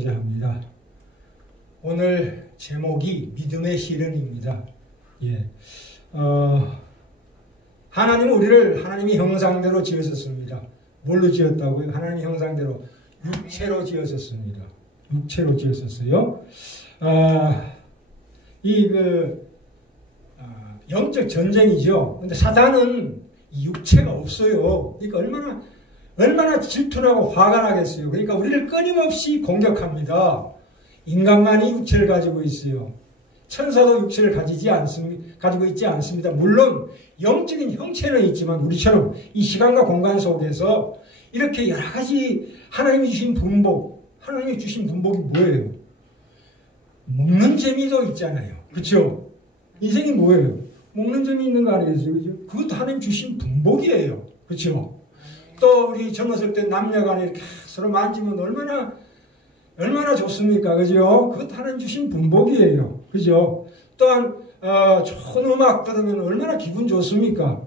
나누고자 합니다. 오늘 제목이 믿음의 실현입니다. 예. 하나님은 우리를 하나님의 형상대로 지으셨습니다. 뭘로 지었다고요? 하나님의 형상대로 육체로 지으셨습니다. 육체로 지으셨어요. 영적 전쟁이죠. 근데 사단은 이 육체가 없어요. 그러니까 얼마나 질투나고 화가 나겠어요. 그러니까 우리를 끊임없이 공격합니다. 인간만이 육체를 가지고 있어요. 천사도 육체를 가지고 있지 않습니다. 물론 영적인 형체는 있지만 우리처럼 이 시간과 공간 속에서 이렇게 여러 가지 하나님이 주신 분복이 뭐예요? 먹는 재미도 있잖아요. 그렇죠? 인생이 뭐예요? 먹는 재미 있는 거 아니겠어요? 그죠? 그것도 하나님 주신 분복이에요. 그렇죠? 또 우리 젊었을 때 남녀간에 이렇게 서로 만지면 얼마나 좋습니까? 그죠? 그것도 하나님 주신 분복이에요. 그죠? 또한 좋은 음악 들으면 얼마나 기분 좋습니까?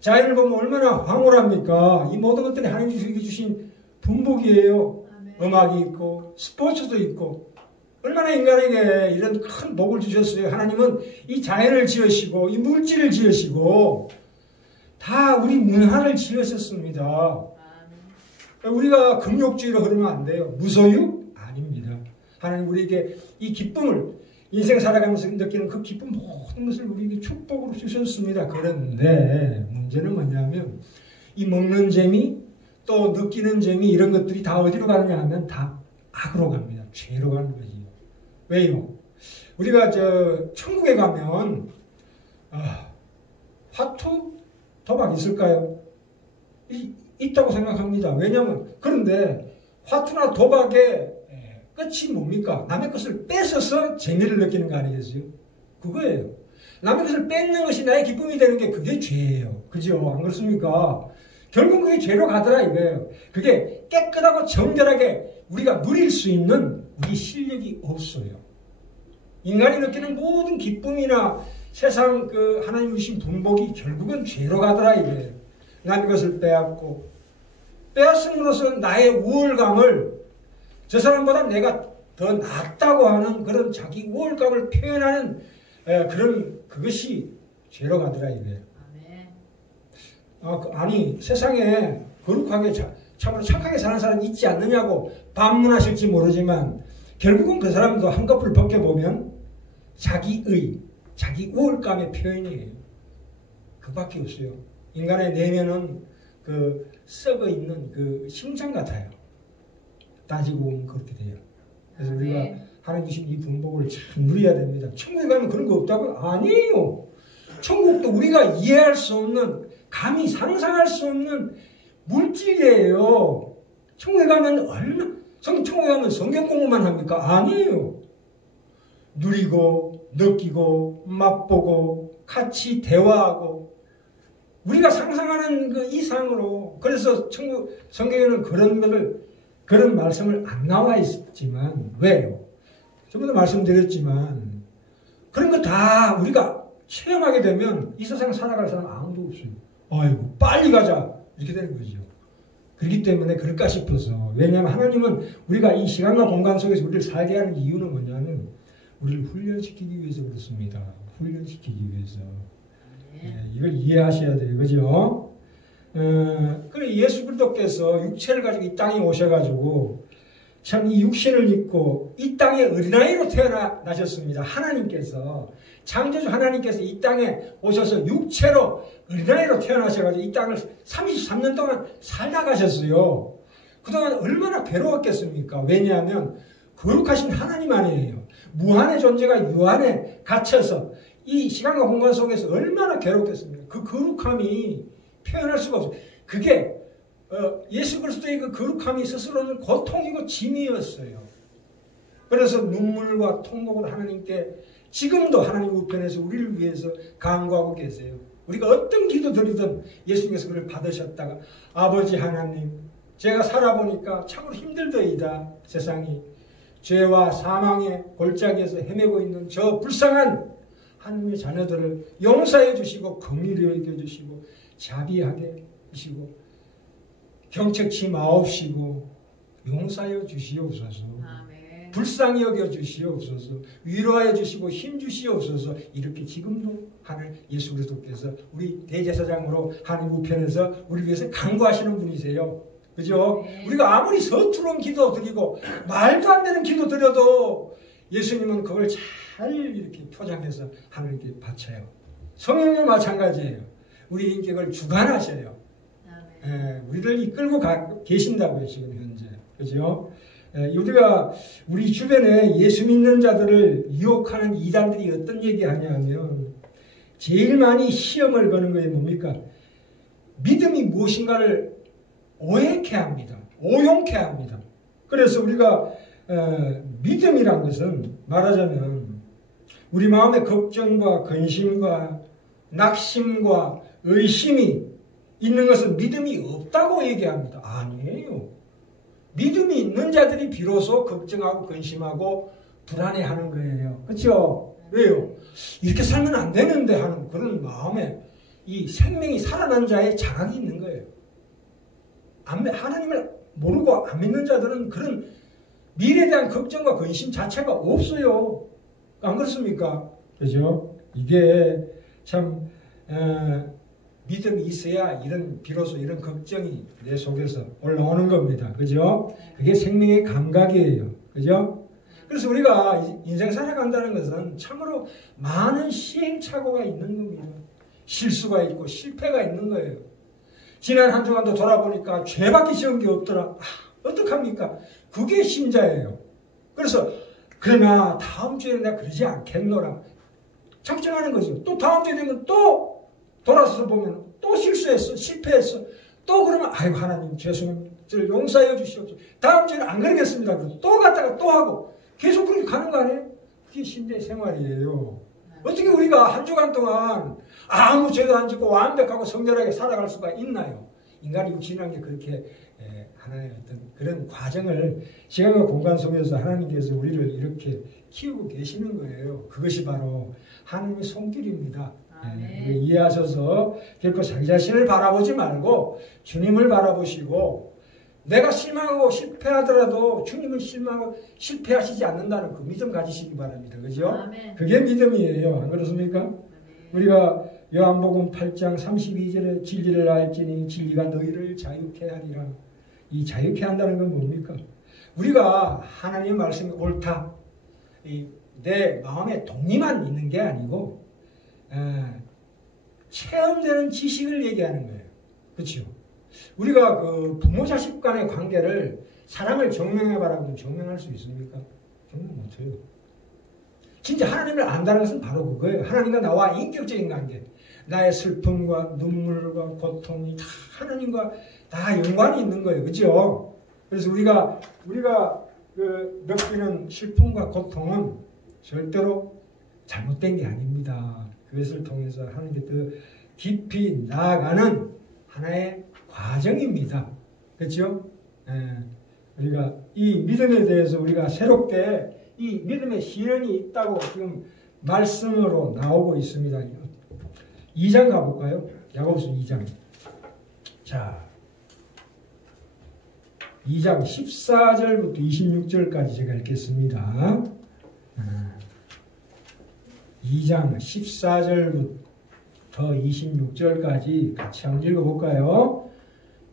자연을 보면 얼마나 황홀합니까? 이 모든 것들이 하나님이 주신 분복이에요. 음악이 있고 스포츠도 있고 얼마나 인간에게 이런 큰 복을 주셨어요. 하나님은 이 자연을 지으시고 이 물질을 지으시고 다 우리 문화를 지으셨습니다. 우리가 금욕주의로 그러면 안 돼요. 무소유? 아닙니다. 하나님 우리에게 이 기쁨을 인생 살아가면서 느끼는 그 기쁨 모든 것을 우리에게 축복으로 주셨습니다. 그런데 문제는 뭐냐면 이 먹는 재미 또 느끼는 재미 이런 것들이 다 어디로 가느냐 하면 다 악으로 갑니다. 죄로 가는 거지. 왜요? 우리가 천국에 가면 화투, 도박 있을까요? 있다고 생각합니다. 왜냐하면 그런데 화투나 도박의 끝이 뭡니까? 남의 것을 뺏어서 재미를 느끼는 거 아니겠어요? 그거예요. 남의 것을 뺏는 것이 나의 기쁨이 되는 게 그게 죄예요. 그죠? 안 그렇습니까? 결국 그게 죄로 가더라 이거예요. 그게 깨끗하고 정결하게 우리가 누릴 수 있는 우리 실력이 없어요. 인간이 느끼는 모든 기쁨이나 세상 하나님 주신 분복이 결국은 죄로 가더라 이거예요. 남의 것을 빼앗음으로써 나의 우월감을 저 사람보다 내가 더 낫다고 하는 그런 자기 우월감을 표현하는 그것이 죄로 가더라 이거예요. 아니 세상에 거룩하게 참으로 착하게 사는 사람이 있지 않느냐고 반문하실지 모르지만 결국은 그 사람도 한꺼풀 벗겨보면 자기 우월감의 표현이에요. 그밖에 없어요. 인간의 내면은 썩어있는 심장 같아요. 따지고 보면 그렇게 돼요. 그래서 우리가 하나님 주신 이 분복을 참 누려야 됩니다. 천국에 가면 그런 거 없다고요? 아니에요. 천국도 우리가 이해할 수 없는 감히 상상할 수 없는 물질이에요. 천국에 가면 천국에 가면 성경 공부만 합니까? 아니에요. 누리고 느끼고 맛보고 같이 대화하고 우리가 상상하는 그 이상으로 그래서 성경에는 그런 말씀을 안 나와 있지만 왜요? 전부터 말씀드렸지만 그런 거 다 우리가 체험하게 되면 이 세상 살아갈 사람 아무도 없어요. 아이고 빨리 가자 이렇게 되는 거죠. 그렇기 때문에 그럴까 싶어서 왜냐하면 하나님은 우리가 이 시간과 공간 속에서 우리를 살게 하는 이유는 뭐냐면 우리를 훈련시키기 위해서 그렇습니다. 훈련시키기 위해서. 이걸 이해하셔야 돼요. 그죠? 그래 예수 그리스도께서 육체를 가지고 이 땅에 오셔가지고 참 이 육신을 입고 이 땅에 어린아이로 태어나셨습니다. 하나님께서 창조주 하나님께서 이 땅에 오셔서 육체로 어린아이로 태어나셔가지고 이 땅을 33년 동안 살다 가셨어요. 그동안 얼마나 괴로웠겠습니까? 왜냐하면 거룩하신 하나님 아니에요. 무한의 존재가 유한에 갇혀서 이 시간과 공간 속에서 얼마나 괴롭겠습니까? 그 거룩함이 표현할 수가 없어요. 그게 예수 그리스도의 그 거룩함이 스스로는 고통이고 짐이었어요. 그래서 눈물과 통곡을 하나님께 지금도 하나님 우편에서 우리를 위해서 간구하고 계세요. 우리가 어떤 기도 드리든 예수님께서 그를 받으셨다가 아버지 하나님 제가 살아보니까 참으로 힘들더이다. 세상이 죄와 사망의 골짜기에서 헤매고 있는 저 불쌍한 하나님의 자녀들을 용서해 주시고 긍휼히 여겨 주시고 자비하게 하시고 경책치 마옵시고 용서하여 주시옵소서. 아멘. 불쌍히 여겨 주시옵소서. 위로하여 주시고 힘 주시옵소서. 이렇게 지금도 하나님 예수 그리스도께서 우리 대제사장으로 하나님 우편에서 우리 위해서 간구하시는 분이세요. 그죠? 네. 우리가 아무리 서투른 기도 드리고 말도 안 되는 기도 드려도 예수님은 그걸 잘 이렇게 포장해서 하나님께 바쳐요. 성령도 마찬가지예요. 우리 인격을 주관하셔요. 우리를 이끌고 계신다고요, 지금 현재. 그죠? 우리가 우리 주변에 예수 믿는 자들을 유혹하는 이단들이 어떤 얘기하냐면 제일 많이 시험을 거는 게 뭡니까? 믿음이 무엇인가를 오해케 합니다. 오용케 합니다. 그래서 우리가 믿음이란 것은 말하자면 우리 마음의 걱정과 근심과 낙심과 의심이 있는 것은 믿음이 없다고 얘기합니다. 아니에요. 믿음이 있는 자들이 비로소 걱정하고 근심하고 불안해하는 거예요. 그렇죠? 왜요? 이렇게 살면 안 되는데 하는 그런 마음에 이 생명이 살아난 자의 자각이 있는 거예요. 하나님을 모르고 안 믿는 자들은 그런 미래에 대한 걱정과 근심 자체가 없어요. 안 그렇습니까? 그죠? 이게 참 믿음이 있어야 비로소 이런 걱정이 내 속에서 올라오는 겁니다. 그죠? 그게 생명의 감각이에요. 그죠? 그래서 우리가 인생 살아간다는 것은 참으로 많은 시행착오가 있는 겁니다. 실수가 있고 실패가 있는 거예요. 지난 한 주간도 돌아보니까 죄밖에 지은 게 없더라. 어떡합니까? 그게 신자예요. 그래서 그러나 다음 주에는 내가 그러지 않겠노라. 작정하는 거죠. 또 다음 주에 되면 또 돌아서서 보면 또 실수했어. 실패했어. 또 그러면 아이고 하나님 죄송합니다. 저를 용서해 주시옵소서. 다음 주에는 안 그러겠습니다. 또 갔다가 또 하고 계속 그렇게 가는 거 아니에요? 그게 신자의 생활이에요. 어떻게 우리가 한 주간 동안 아무 죄도 안 짓고 완벽하고 성결하게 살아갈 수가 있나요? 인간이 육신이라는 게 그렇게 하나의 어떤 그런 과정을 시간과 공간 속에서 하나님께서 우리를 이렇게 키우고 계시는 거예요. 그것이 바로 하나님의 손길입니다. 이해하셔서 결코 자기 자신을 바라보지 말고 주님을 바라보시고 내가 실망하고 실패하더라도 주님은 실망하고 실패하시지 않는다는 그 믿음 가지시기 바랍니다. 그죠? 아멘. 그게 믿음이에요. 안 그렇습니까? 아멘. 우리가 요한복음 8장 32절에 진리를 알지니 진리가 너희를 자유케 하리라. 이 자유케 한다는 건 뭡니까? 우리가 하나님의 말씀이 옳다. 내 마음에 동의만 있는 게 아니고 체험되는 지식을 얘기하는 거예요. 그렇죠? 우리가 그 부모 자식 간의 관계를 사랑을 증명해 바라면 증명할 수 있습니까? 증명 못해요. 진짜 하나님을 안다는 것은 바로 그거예요. 하나님과 나와 인격적인 관계. 나의 슬픔과 눈물과 고통이 다 하나님과 다 연관이 있는 거예요. 그죠? 그래서 우리가 그 느끼는 슬픔과 고통은 절대로 잘못된 게 아닙니다. 그것을 통해서 하나님께 더 깊이 나아가는 하나의 과정입니다. 그렇죠? 우리가 이 믿음에 대해서 우리가 새롭게 이 믿음의 시련이 있다고 지금 말씀으로 나오고 있습니다. 2장 가볼까요? 야고보서 2장. 자, 2장 14절부터 26절까지 제가 읽겠습니다. 2장 14절부터 26절까지 같이 한번 읽어볼까요?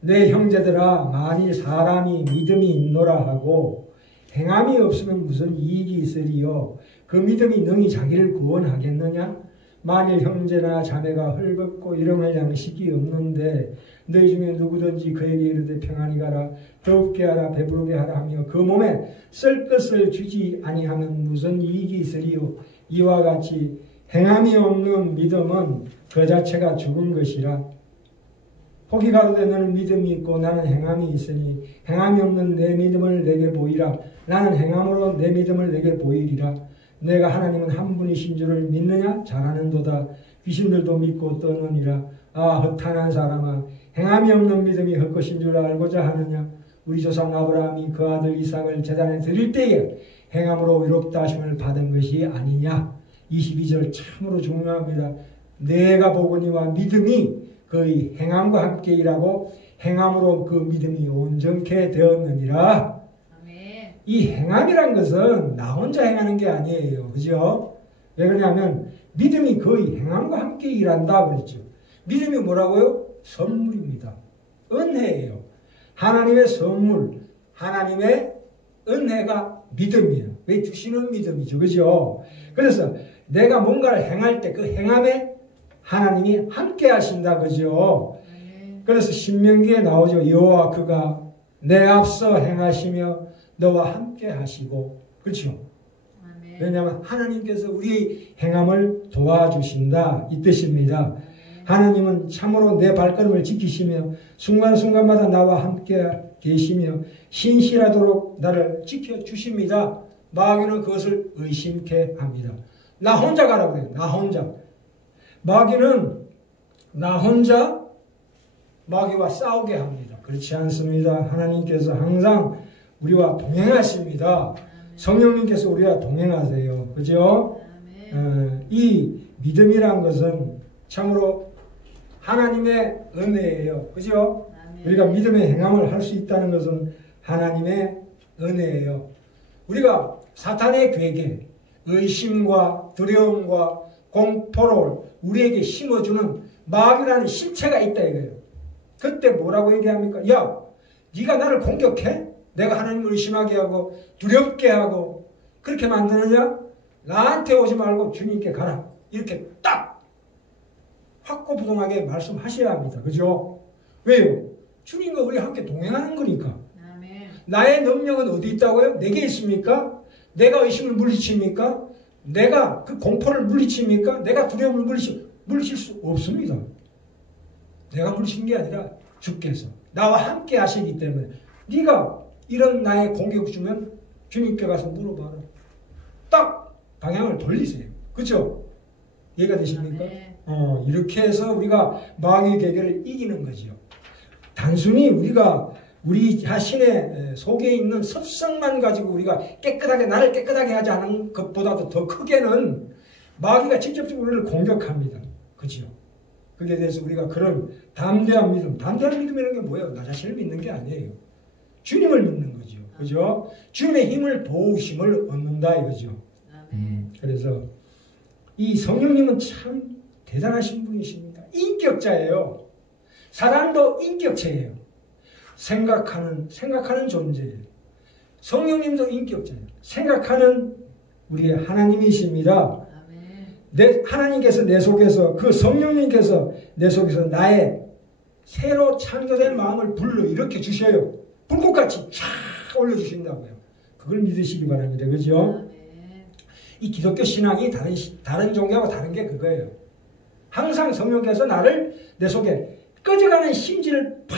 내 형제들아, 만일 사람이 믿음이 있노라 하고 행함이 없으면 무슨 이익이 있으리요? 그 믿음이 능히 자기를 구원하겠느냐? 만일 형제나 자매가 헐벗고 일용할 양식이 없는데 너희 중에 누구든지 그에게 이르되 평안히 가라, 더웁게 하라, 배부르게 하라 하며 그 몸에 쓸 것을 주지 아니하면 무슨 이익이 있으리요? 이와 같이 행함이 없는 믿음은 그 자체가 죽은 것이라. 혹이 가로되 너는 믿음이 있고 나는 행함이 있으니 행함이 없는 내 믿음을 내게 보이라. 나는 행함으로 내 믿음을 내게 보이리라. 내가 하나님은 한 분이신 줄을 믿느냐? 잘하는도다. 귀신들도 믿고 떠느니라. 아, 허탄한 사람아, 행함이 없는 믿음이 헛것인 줄 알고자 하느냐? 우리 조상 아브라함이 그 아들 이삭을 제단에 드릴 때에 행함으로 의롭다 하심을 받은 것이 아니냐? 22절 참으로 중요합니다. 내가 보거니와 믿음이 그의 행함과 함께 일하고 행함으로 그 믿음이 온전케 되었느니라. 아멘. 이 행함이란 것은 나 혼자 행하는 게 아니에요. 그죠? 왜 그러냐면 믿음이 거의 행함과 함께 일한다 그랬죠. 믿음이 뭐라고요? 선물입니다. 은혜예요. 하나님의 선물, 하나님의 은혜가 믿음이에요. 왜 주시는 믿음이죠. 그죠? 그래서 내가 뭔가를 행할 때 그 행함에 하나님이 함께 하신다. 그죠? 그래서 신명기에 나오죠. 여호와 그가 내 앞서 행하시며 너와 함께 하시고. 그렇죠? 왜냐하면 하나님께서 우리의 행함을 도와주신다 이 뜻입니다. 하나님은 참으로 내 발걸음을 지키시며 순간순간마다 나와 함께 계시며 신실하도록 나를 지켜주십니다. 마귀는 그것을 의심케 합니다. 나 혼자 가라고 그래요. 나 혼자. 마귀는 나 혼자 마귀와 싸우게 합니다. 그렇지 않습니다. 하나님께서 항상 우리와 동행하십니다. 성령님께서 우리와 동행하세요. 그죠? 이 믿음이란 것은 참으로 하나님의 은혜예요. 그죠? 우리가 믿음의 행함을 할 수 있다는 것은 하나님의 은혜예요. 우리가 사탄의 괴계, 의심과 두려움과 공포를 우리에게 심어주는 마귀라는 실체가 있다 이거예요. 그때 뭐라고 얘기합니까? 야, 네가 나를 공격해? 내가 하나님을 의심하게 하고 두렵게 하고 그렇게 만드느냐? 나한테 오지 말고 주님께 가라. 이렇게 딱 확고부동하게 말씀하셔야 합니다. 그죠? 왜요? 주님과 우리 함께 동행하는 거니까. 아멘. 나의 능력은 어디 있다고요? 내게 있습니까? 내가 의심을 물리칩니까? 내가 그 공포를 물리칩니까? 내가 두려움을 물리칠 수 없습니다. 내가 물리친 게 아니라 주께서 나와 함께 하시기 때문에 네가 이런 나의 공격을 주면 주님께 가서 물어봐라. 딱 방향을 돌리세요. 그렇죠? 이해가 되십니까? 이렇게 해서 우리가 마귀의 계계를 이기는 거죠. 단순히 우리가 우리 자신의 속에 있는 습성만 가지고 우리가 깨끗하게 나를 깨끗하게 하지 않은 것보다도 더 크게는 마귀가 직접적으로 우리를 공격합니다. 그죠? 그게 대해서 우리가 그런 담대한 믿음이라는 게 뭐예요? 나 자신을 믿는 게 아니에요. 주님을 믿는 거죠. 그죠? 주님의 힘을 도우심을 얻는다 이거죠. 그래서 이 성령님은 참 대단하신 분이십니다. 인격자예요. 사단도 인격체예요. 생각하는 존재예요. 성령님도 인격자예요. 생각하는 우리의 하나님이십니다. 하나님께서 내 속에서 그 성령님께서 내 속에서 나의 새로 창조된 마음을 불러일으켜 주셔요. 불꽃같이 쫙 올려주신다고요. 그걸 믿으시기 바랍니다. 그죠? 이 기독교 신앙이 다른 종교하고 다른 게 그거예요. 항상 성령께서 내 속에 꺼져가는 심지를 팍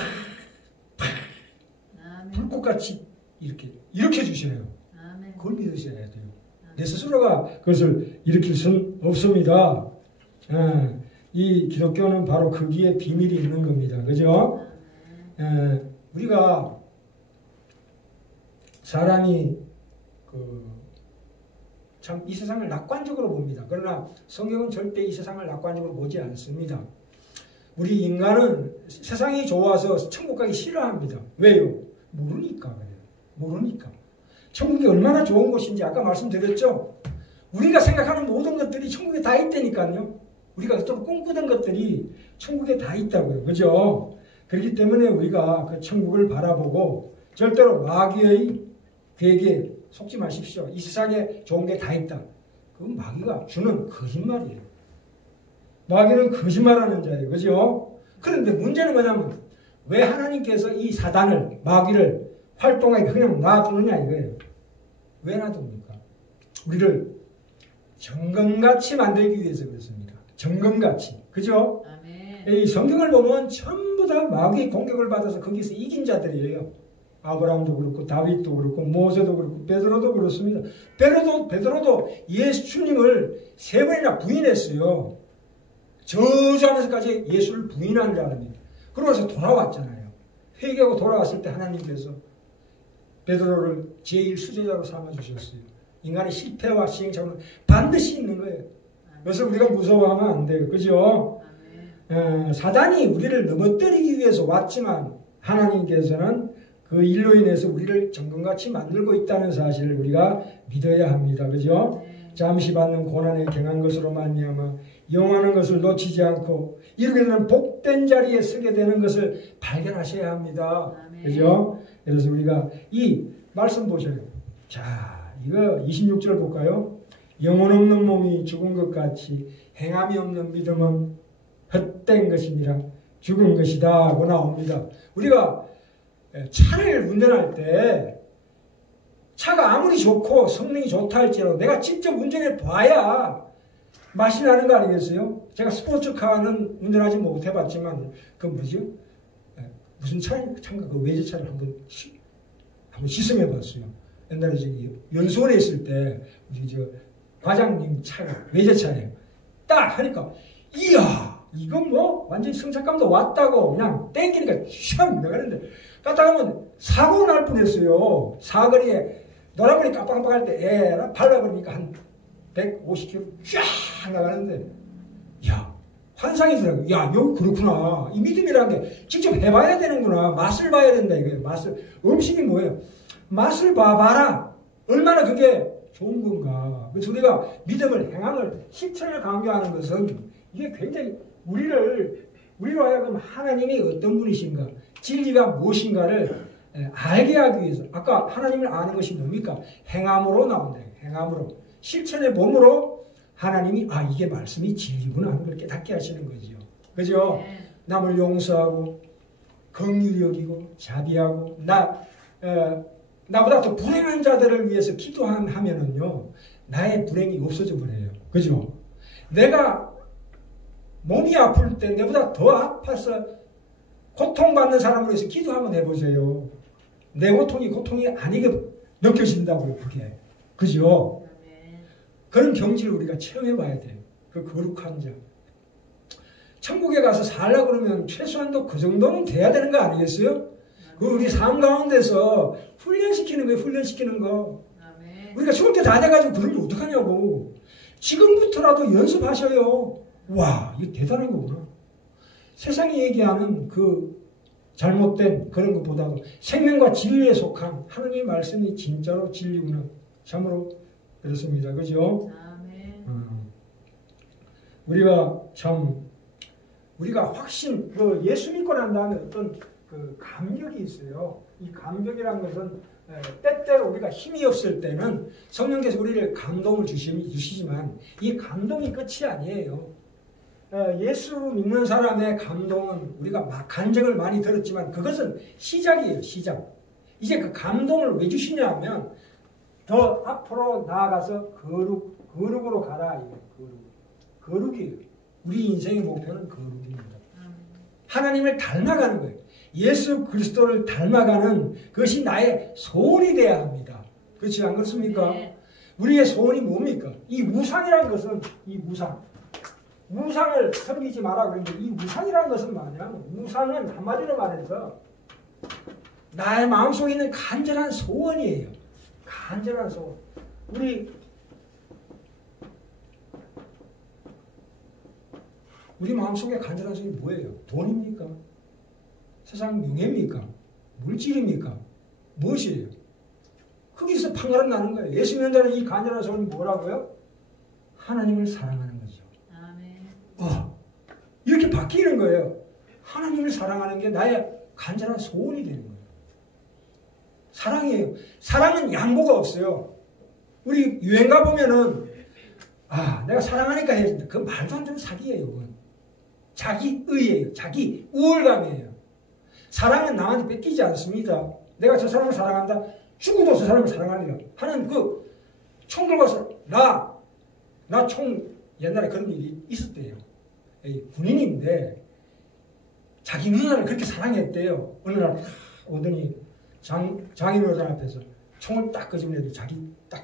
불꽃같이 이렇게 주셔요. 그걸 믿으셔야 돼요. 내 스스로가 그것을 일으킬 수는 없습니다. 이 기독교는 바로 거기에 비밀이 있는 겁니다. 그죠? 우리가 사람이 참 이 세상을 낙관적으로 봅니다. 그러나 성경은 절대 이 세상을 낙관적으로 보지 않습니다. 우리 인간은 세상이 좋아서 천국 가기 싫어합니다. 왜요? 모르니까 그래요. 모르니까. 천국이 얼마나 좋은 곳인지 아까 말씀드렸죠? 우리가 생각하는 모든 것들이 천국에 다 있다니까요. 우리가 또 꿈꾸던 것들이 천국에 다 있다고요. 그죠? 그렇기 때문에 우리가 그 천국을 바라보고 절대로 마귀의 괴계에 속지 마십시오. 이 세상에 좋은 게 다 있다. 그건 마귀가 주는 거짓말이에요. 마귀는 거짓말하는 자예요. 그죠? 그런데 문제는 뭐냐면 왜 하나님께서 이 사단을 마귀를 활동하게 그냥 놔두느냐 이거예요. 왜 놔둡니까? 우리를 정금같이 만들기 위해서 그렇습니다. 정금같이. 그죠? 아멘. 이 성경을 보면 전부 다 마귀의 공격을 받아서 거기서 이긴 자들이에요. 아브라함도 그렇고 다윗도 그렇고 모세도 그렇고 베드로도 그렇습니다. 베드로도 예수님을 3번이나 부인했어요. 저주하면서까지 예수를 부인한 사람입니다. 그러고서 돌아왔잖아요. 회개하고 돌아왔을 때 하나님께서 베드로를 제1수제자로 삼아주셨어요. 인간의 실패와 시행착오는 반드시 있는 거예요. 그래서 우리가 무서워하면 안 돼요. 그죠? 사단이 우리를 넘어뜨리기 위해서 왔지만 하나님께서는 그 일로 인해서 우리를 정금같이 만들고 있다는 사실을 우리가 믿어야 합니다. 그죠? 잠시 받는 고난에 경한 것으로 말미암아 영원한 것을 놓치지 않고 이르게 되는 복된 자리에 서게 되는 것을 발견하셔야 합니다. 그죠? 그래서 우리가 이 말씀 보셔요. 자, 이거 26절 볼까요? 영혼 없는 몸이 죽은 것 같이 행함이 없는 믿음은 헛된 것이니라. 죽은 것이다 하고 나옵니다. 우리가 차를 운전할 때 차가 아무리 좋고 성능이 좋다 할지라도 내가 직접 운전해 봐야 맛이 나는 거 아니겠어요? 제가 스포츠카는 운전하지 못해봤지만 그 뭐죠? 무슨 차인가 그 외제차를 한번 시승해봤어요. 옛날에 저기 연수원에 있을 때 우리 저 과장님 차가 외제차예요. 딱 하니까 이야 이건 뭐 완전히 승차감도 왔다고 그냥 땡기니까 슉 나가는데 갔다 가면 사고 날 뻔했어요. 사거리에 노란불이 깜빡깜빡할 때 에라 밟아버리니까 한 150km 쫙 나가는데 야 환상이더라고요. 야 여기 그렇구나. 이 믿음이라는 게 직접 해봐야 되는구나. 맛을 봐야 된다 이거예요. 맛을. 음식이 뭐예요? 맛을 봐봐라. 얼마나 그게 좋은 건가. 그래서 우리가 믿음을 행함을 실천을 강조하는 것은 이게 굉장히 우리로 하여금 하나님이 어떤 분이신가 진리가 무엇인가를 알게 하기 위해서 아까 하나님을 아는 것이 뭡니까? 행함으로 나온다. 행함으로. 실천의 몸으로 하나님이 이게 말씀이 진리구나 하는 걸 깨닫게 하시는 거죠. 그죠? 남을 용서하고 긍휼히 여기고 자비하고 나보다 더 불행한 자들을 위해서 기도하면은요 나의 불행이 없어져 버려요. 그죠? 내가 몸이 아플 때 내보다 더 아파서 고통받는 사람을 위해서 기도 한번 해보세요. 내 고통이 아니게 느껴진다고요. 그게. 그죠? 그런 경지를 우리가 체험해봐야 돼요. 그 거룩한 자. 천국에 가서 살려고 그러면 최소한도 그 정도는 돼야 되는 거 아니겠어요? 그 우리 삶 가운데서 훈련시키는 거예요. 훈련시키는 거. 우리가 죽을 때 다 돼가지고 그러면 어떡하냐고. 지금부터라도 연습하셔요. 와, 이거 대단한 거구나. 세상이 얘기하는 그 잘못된 그런 것보다도 생명과 진리에 속한 하나님의 말씀이 진짜로 진리구나. 참으로 그렇습니다. 그죠? 우리가 확신, 예수 믿고 난 다음에 어떤 그 감격이 있어요. 이 감격이라는 것은 때때로 우리가 힘이 없을 때는 성령께서 우리를 감동을 주시지만 이 감동이 끝이 아니에요. 예수 믿는 사람의 감동은 우리가 간증을 많이 들었지만 그것은 시작이에요. 시작. 이제 그 감동을 왜 주시냐 하면 더 앞으로 나아가서 거룩으로 가라. 거룩이에요. 우리 인생의 목표는 거룩입니다. 하나님을 닮아가는 거예요. 예수 그리스도를 닮아가는 그것이 나의 소원이 돼야 합니다. 그렇지 않 그렇습니까? 우리의 소원이 뭡니까? 이 우상이라는 것은 우상을 섬기지 마라 그러는데 이 우상이라는 것은 뭐냐? 우상은 한마디로 말해서 나의 마음속에 있는 간절한 소원이에요. 간절한 소원. 우리 마음속에 간절한 소원이 뭐예요? 돈입니까? 세상 명예입니까? 물질입니까? 무엇이에요? 거기서 판가름 나는 거예요. 예수 믿는 자는 이 간절한 소원이 뭐라고요? 하나님을 사랑하는 거죠. 이렇게 바뀌는 거예요. 하나님을 사랑하는 게 나의 간절한 소원이 되는 거예요. 사랑이에요. 사랑은 양보가 없어요. 우리 유행가 보면은 내가 사랑하니까 해준다. 그건 말도 안 되는 사기예요. 그건. 자기의예요. 자기 우월감이에요. 사랑은 남한테 뺏기지 않습니다. 내가 저 사람을 사랑한다. 죽어도 저 사람을 사랑하리라 하는 그 총 들고서 나 총 옛날에 그런 일이 있었대요. 군인인데 자기 누나를 그렇게 사랑했대요. 어느 날 오더니 장인어른 앞에서 총을 딱 끄집어내더니 자기 딱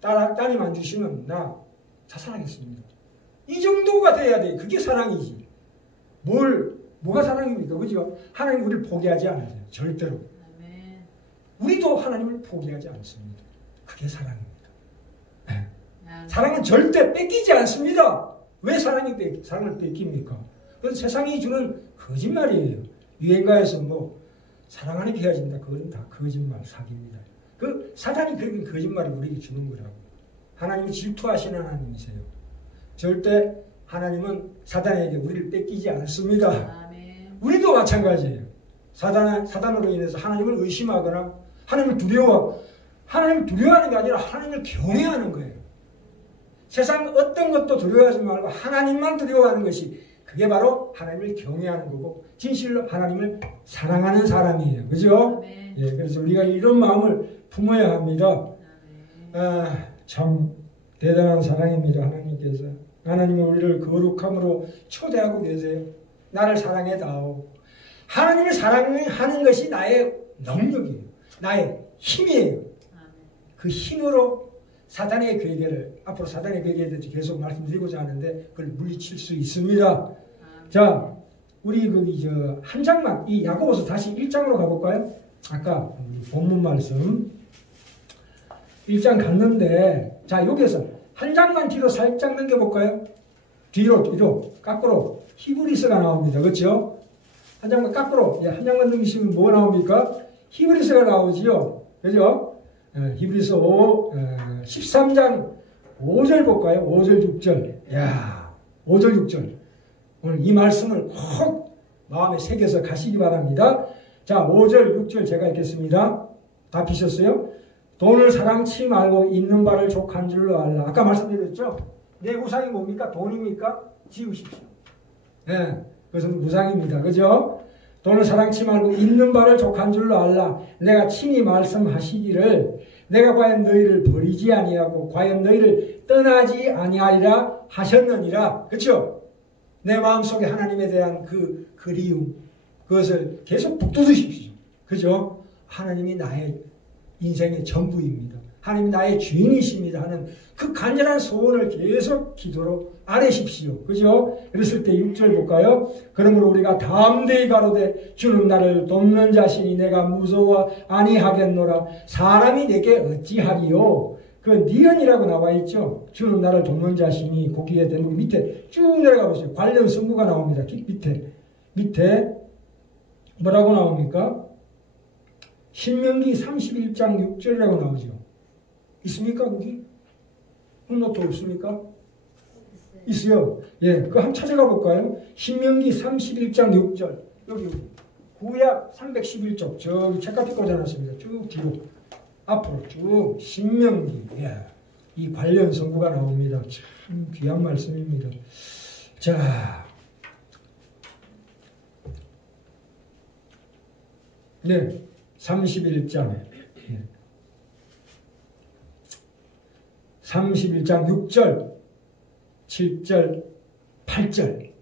따님 안 주시면 나 자살하겠습니다. 이 정도가 돼야 돼. 그게 사랑이지. 뭐가 사랑입니까? 그죠? 하나님 우리를 포기하지 않으세요. 절대로. 우리도 하나님을 포기하지 않습니다. 그게 사랑입니다. 네. 사랑은 절대 뺏기지 않습니다. 왜 사랑을 뺏깁니까? 그건 세상이 주는 거짓말이에요. 유행가에서 사랑 안에 헤어진다. 그건 다 거짓말, 사기입니다. 그 사단이 그런 거짓말을 우리에게 주는 거라고. 하나님이 질투하시는 하나님이세요. 절대 하나님은 사단에게 우리를 뺏기지 않습니다. 아멘. 우리도 마찬가지예요. 사단으로 인해서 하나님을 의심하거나 하나님을 두려워하는 게 아니라 하나님을 경외하는 거예요. 세상 어떤 것도 두려워하지 말고 하나님만 두려워하는 것이 그게 바로 하나님을 경외하는 거고 진실로 하나님을 사랑하는 사람이에요. 그죠? 아멘. 예, 그래서 우리가 이런 마음을 품어야 합니다. 참 대단한 사랑입니다. 하나님께서. 하나님은 우리를 거룩함으로 초대하고 계세요. 나를 사랑해다오. 하나님을 사랑하는 것이 나의 능력이에요. 나의 힘이에요. 그 힘으로 사단의 괴계를, 앞으로 사단의 괴계에 대해서 계속 말씀드리고자 하는데 그걸 물리칠 수 있습니다. 자, 우리 거기 한 장만, 이 야고보서 다시 1장으로 가볼까요? 아까 본문 말씀 1장 갔는데, 자, 여기에서 한 장만 뒤로 살짝 넘겨볼까요? 뒤로, 거꾸로 히브리서가 나옵니다. 그렇죠? 한 장만 거꾸로, 한 장만 넘기시면 뭐 나옵니까? 히브리서가 나오지요. 그죠? 히브리서 13장 5절 볼까요? 5절, 6절. 야, 5절, 6절. 오늘 이 말씀을 꼭 마음에 새겨서 가시기 바랍니다. 자, 5절, 6절 제가 읽겠습니다. 다 피셨어요? 돈을 사랑치 말고 있는 바를 족한 줄로 알라. 아까 말씀드렸죠? 내 우상이 뭡니까? 돈입니까? 지우십시오. 네, 그것은 무상입니다. 그죠? 돈을 사랑치 말고 있는 바를 족한 줄로 알라. 내가 친히 말씀하시기를 내가 과연 너희를 버리지 아니하고 과연 너희를 떠나지 아니하리라 하셨느니라. 그렇죠? 내 마음속에 하나님에 대한 그 그리움, 그것을 계속 북돋으십시오. 그죠? 하나님이 나의 인생의 전부입니다. 하나님이 나의 주인이십니다 하는 그 간절한 소원을 계속 기도로 아뢰십시오. 그죠? 그랬을 때 6절 볼까요? 그러므로 우리가 담대히 가로되 주는 나를 돕는 자신이 내가 무서워 아니하겠노라. 사람이 내게 어찌하리요? 그 니은이라고 나와 있죠. 주는 나를 돕는 자신이 거기에 대목 밑에 쭉 내려가 보세요. 관련 성구가 나옵니다. 밑에 뭐라고 나옵니까? 신명기 31장 6절이라고 나오죠. 있습니까 거기? 홈노트 없습니까? 있어요. 예, 그거 한번 찾아가 볼까요? 신명기 31장 6절. 여기 구약 311쪽 저기 책가피 꽂아놨습니다. 쭉 뒤로 앞으로 쭉 신명기. 예, 이 관련 성구가 나옵니다. 참 귀한 말씀입니다. 자, 네, 31장 31장 6절 7절 8절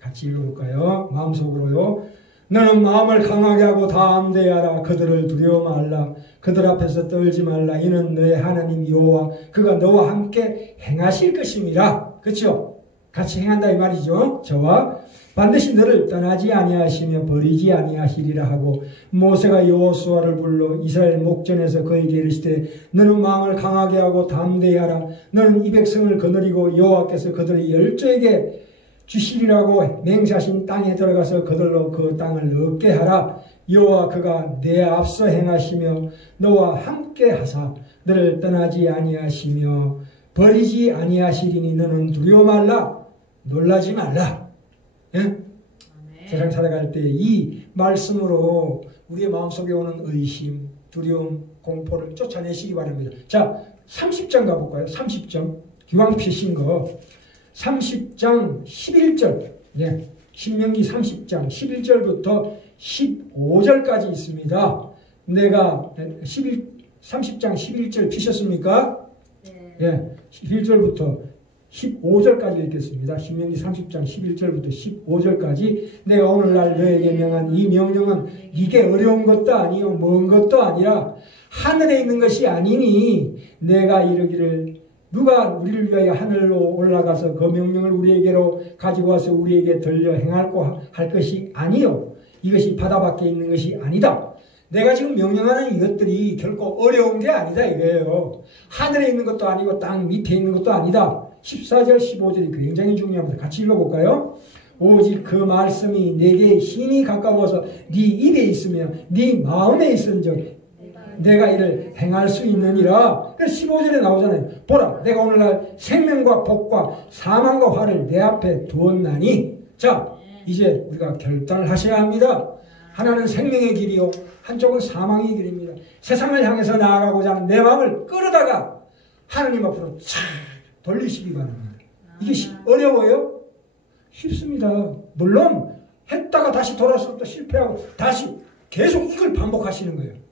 같이 읽어볼까요? 마음속으로요. 너는 마음을 강하게 하고 담대히 하라. 그들을 두려워 말라. 그들 앞에서 떨지 말라. 이는 너의 하나님 여호와 그가 너와 함께 행하실 것임이라. 그렇죠? 같이 행한다 이 말이죠. 저와 반드시 너를 떠나지 아니하시며 버리지 아니하시리라 하고 모세가 여호수아를 불러 이스라엘 목전에서 그에게 이르시되 너는 마음을 강하게 하고 담대히 하라. 너는 이 백성을 거느리고 여호와께서 그들의 열조에게 주시리라고 맹세하신 땅에 들어가서 그들로 그 땅을 얻게 하라. 여호와 그가 내 앞서 행하시며 너와 함께 하사 너를 떠나지 아니하시며 버리지 아니하시리니 너는 두려워 말라. 놀라지 말라. 예? 세상 살아갈 때 이 말씀으로 우리의 마음속에 오는 의심, 두려움, 공포를 쫓아내시기 바랍니다. 자, 30장 가볼까요? 30장 기왕 피신 거 30장 11절 예, 신명기 30장 11절부터 15절까지 있습니다. 내가 30장 11절 피셨습니까? 네. 예, 11절부터 15절까지 읽겠습니다. 신명기 30장 11절부터 15절까지 내가 오늘날 너에게 명한 이 명령은 이게 어려운 것도 아니요 먼 것도 아니라 하늘에 있는 것이 아니니 내가 이르기를 누가 우리를 위하여 하늘로 올라가서 그 명령을 우리에게로 가지고 와서 우리에게 들려 행할고 할 것이 아니요 이것이 바다 밖에 있는 것이 아니다. 내가 지금 명령하는 이것들이 결코 어려운 게 아니다 이거예요. 하늘에 있는 것도 아니고 땅 밑에 있는 것도 아니다. 14절 15절이 굉장히 중요합니다. 같이 읽어볼까요? 오직 그 말씀이 내게 힘이 가까워서 네 입에 있으며 네 마음에 있은즉 내가 이를 행할 수 있느니라. 그래서 15절에 나오잖아요. 보라, 내가 오늘날 생명과 복과 사망과 화를 내 앞에 두었나니. 자, 이제 우리가 결단을 하셔야 합니다. 하나는 생명의 길이요, 한쪽은 사망의 길입니다. 세상을 향해서 나아가고자 하는 내 마음을 끌어다가 하나님 앞으로 촥 돌리시기 바랍니다. 이게 어려워요? 쉽습니다. 물론 했다가 다시 돌아서 또 실패하고 다시 계속 이걸 반복하시는 거예요.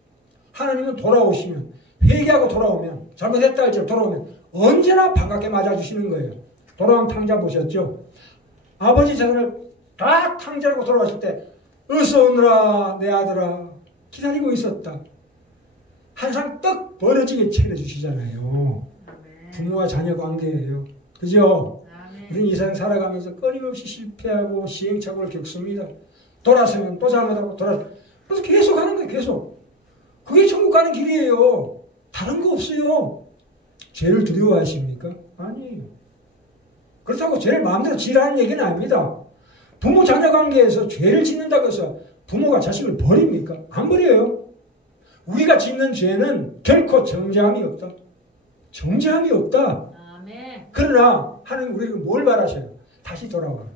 하나님은 돌아오시면, 회개하고 돌아오면, 잘못했다 할지라도 돌아오면 언제나 반갑게 맞아주시는 거예요. 돌아온 탕자 보셨죠? 아버지 재산을 다 탕자라고 돌아왔을 때 어서 오너라 내 아들아 기다리고 있었다. 항상 떡 벌어지게 차려주시잖아요. 부모와 자녀 관계예요. 그죠? 우리는 이 세상 살아가면서 끊임없이 실패하고 시행착오를 겪습니다. 돌아서면 또 잘못하고 그래서 계속 하는 거예요. 계속. 그게 천국 가는 길이에요. 다른 거 없어요. 죄를 두려워하십니까? 아니에요. 그렇다고 죄를 마음대로 지라는 얘기는 아닙니다. 부모 자녀 관계에서 죄를 짓는다고 해서 부모가 자식을 버립니까? 안 버려요. 우리가 짓는 죄는 결코 정죄함이 없다. 정죄함이 없다. 아멘. 그러나 하나님 우리에게 뭘 바라셔요? 다시 돌아와라.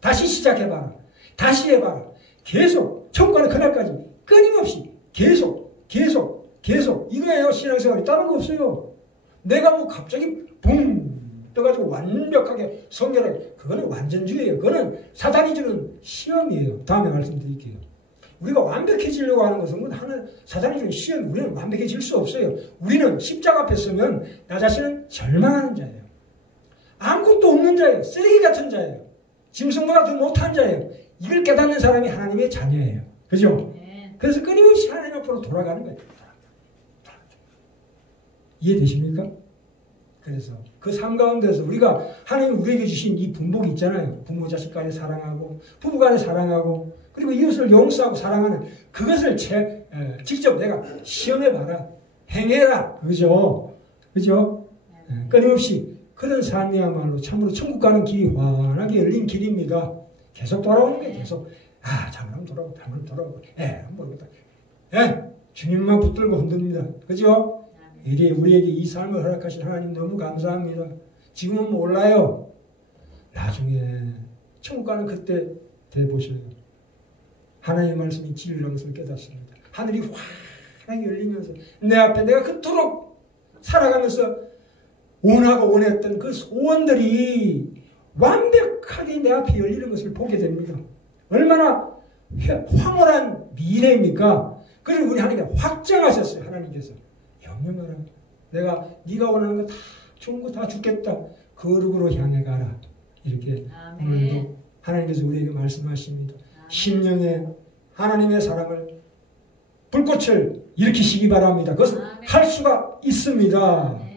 다시 시작해봐라. 다시 해봐라. 계속 천국 가는 그날까지 끊임없이 계속 이거예요. 신앙생활이 다른 거 없어요. 내가 뭐 갑자기 붕 떠가지고 완벽하게 성결하게, 그거는 완전주의예요. 그거는 사단이 주는 시험이에요. 다음에 말씀드릴게요. 우리가 완벽해지려고 하는 것은 사단이 주는 시험. 우리는 완벽해질 수 없어요. 우리는 십자가 앞에 서면 나 자신은 절망하는 자예요. 아무것도 없는 자예요. 쓰레기 같은 자예요. 짐승과 같은 못한 자예요. 이걸 깨닫는 사람이 하나님의 자녀예요. 그죠? 그래서 끊임없이 하나님 앞으로 돌아가는 거예요. 이해되십니까? 그래서 그 삶 가운데서 우리가 하나님 우리에게 주신 이 분복이 있잖아요. 부모 자식 간에 사랑하고 부부 간에 사랑하고 그리고 이웃을 용서하고 사랑하는 그것을 직접 내가 시험해봐라. 행해라. 그죠? 끊임없이 그런 삶이야말로 참으로 천국 가는 길이 환하게 열린 길입니다. 계속 돌아오는 거예요. 계속 잘못하면 돌아오고 모르겠다. 주님만 붙들고 흔듭니다. 그죠? 이제 우리에게 이 삶을 허락하신 하나님 너무 감사합니다. 지금은 몰라요. 나중에 천국 가는 그때 돼보셔요. 하나님의 말씀이 진리라는 것을 깨닫습니다. 하늘이 환하게 열리면서 내 앞에 내가 그토록 살아가면서 원하고 원했던 그 소원들이 완벽하게 내 앞에 열리는 것을 보게 됩니다. 얼마나 황홀한 미래입니까? 그리고 우리 하나님께 확정하셨어요. 하나님께서 염려마라. 내가 네가 원하는 거 다 좋은 거 다 주겠다. 거룩으로 향해 가라. 이렇게 아멘. 오늘도 하나님께서 우리에게 말씀하십니다. 아멘. 심령에 하나님의 사랑을 불꽃을 일으키시기 바랍니다. 그것을 아멘. 할 수가 있습니다. 아멘.